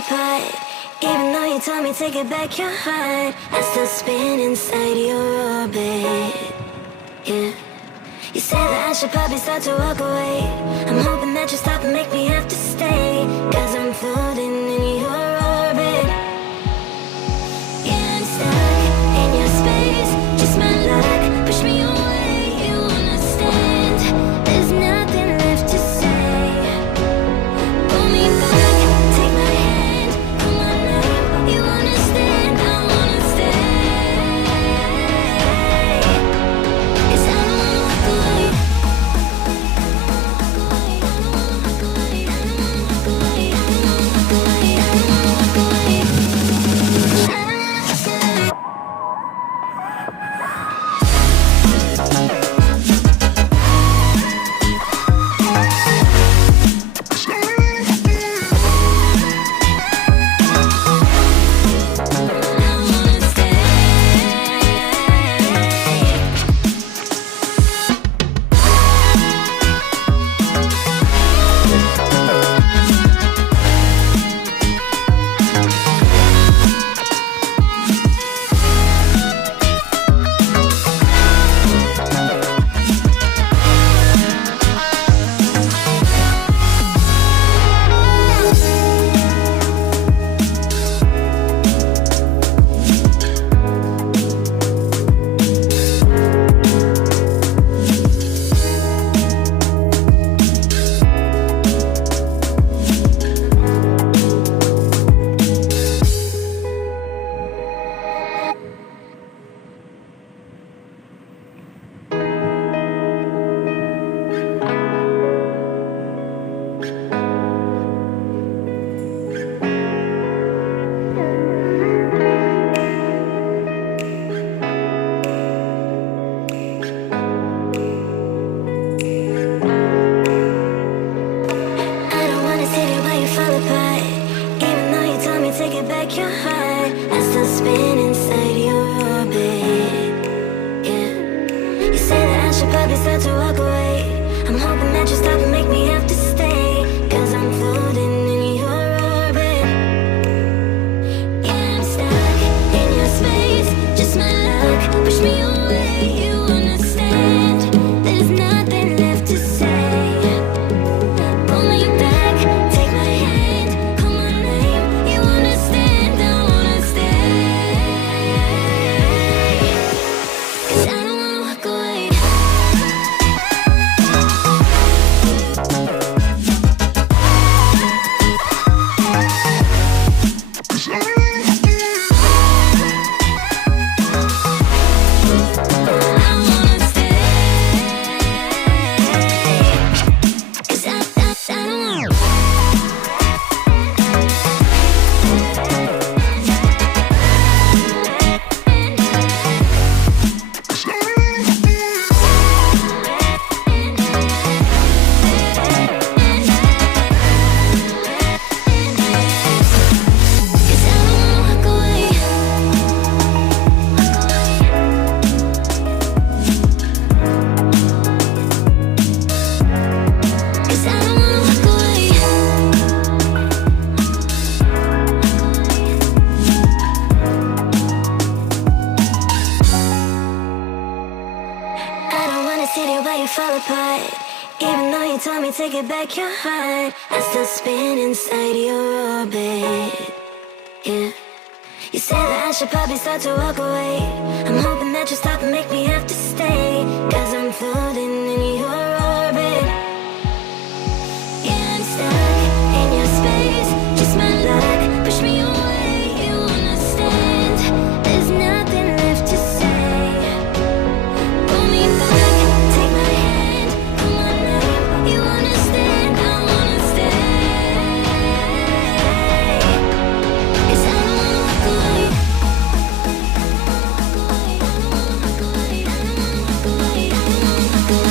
apart. Even though you told me to get back your heart, I still spin inside your orbit. Yeah. You said that I should probably start to walk away. I'm hoping that you stop and make me have to stay, 'cause I'm floating in your orbit. Yeah, I'm stuck in your space, just my luck. Push me away, you understand. There's nothing left to say. Pull me back, take my hand, call my name. You understand, I wanna stay. 'Cause I don't wanna walk away. Take it back your heart, I still spin inside your orbit. Yeah. You said that I should probably start to walk away. I'm hoping that you stop and make me have to stay, 'cause I'm floating in your orbit. Yeah, I'm stuck in your space, just my luck. Push me away, you understand. There's nothing left to say. Pull me back, take my hand, call my name. You understand, I wanna stay. 'Cause I don't wanna walk away. I don't wanna walk away. I don't wanna walk away. I don't wanna walk away.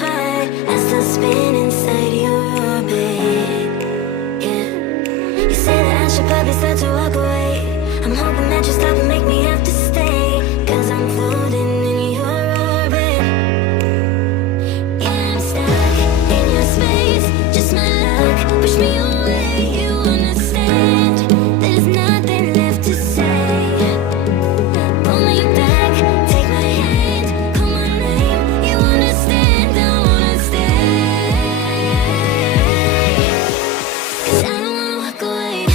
heart. I still spin inside your orbit. Yeah. You say that I should probably start to walk away. I'm hoping that you stop and make me have to stay. Cause I'm floating in your orbit. Yeah, I'm stuck in your space. Just my luck, push me away. You understand, there's nothing left to say. Pull me back, take my hand, call my name. You understand, I wanna stay. Cause I don't wanna walk away.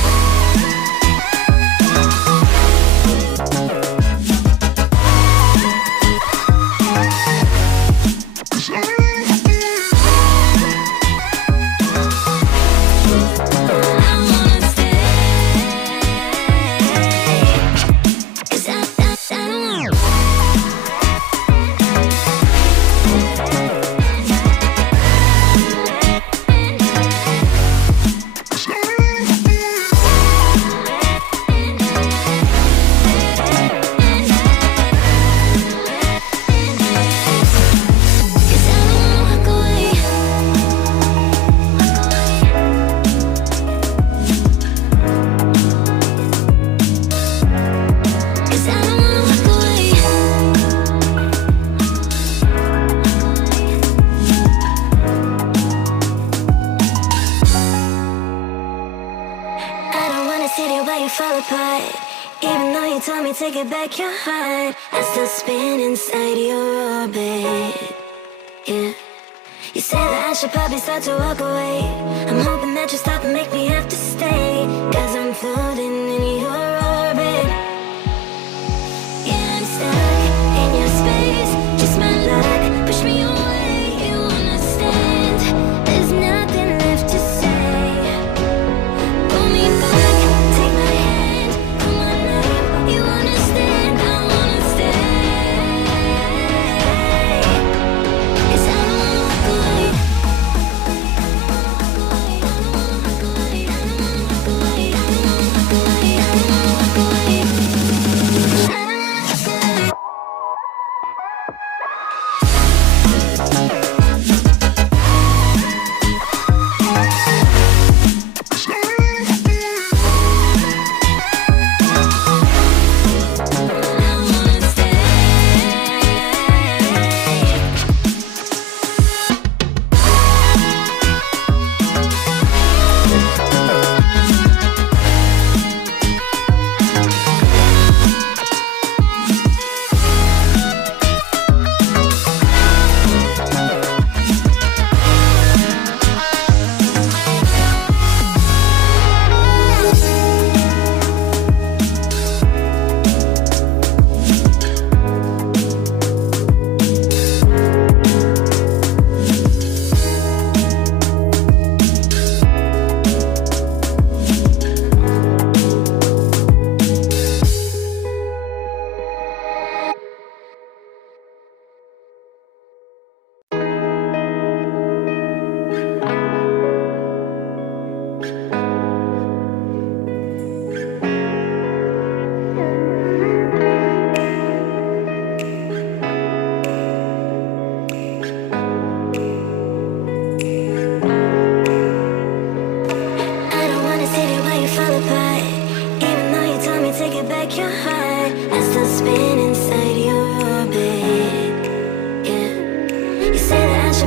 Fall apart. Even though you told me take it back your heart, I still spin inside your orbit. Yeah. You say that I should probably start to walk away. I'm hoping that you stop and make me have to stay. Cause I'm floating in your orbit. Yeah, I'm stuck in your space. Just my luck, push me away. You understand, there's nothing left to say. Pull me back, take my hand, call my name. You understand, I wanna stay. Cause I don't wanna walk away.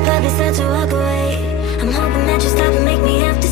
Probably start to walk away. I'm hoping that you stop and make me have to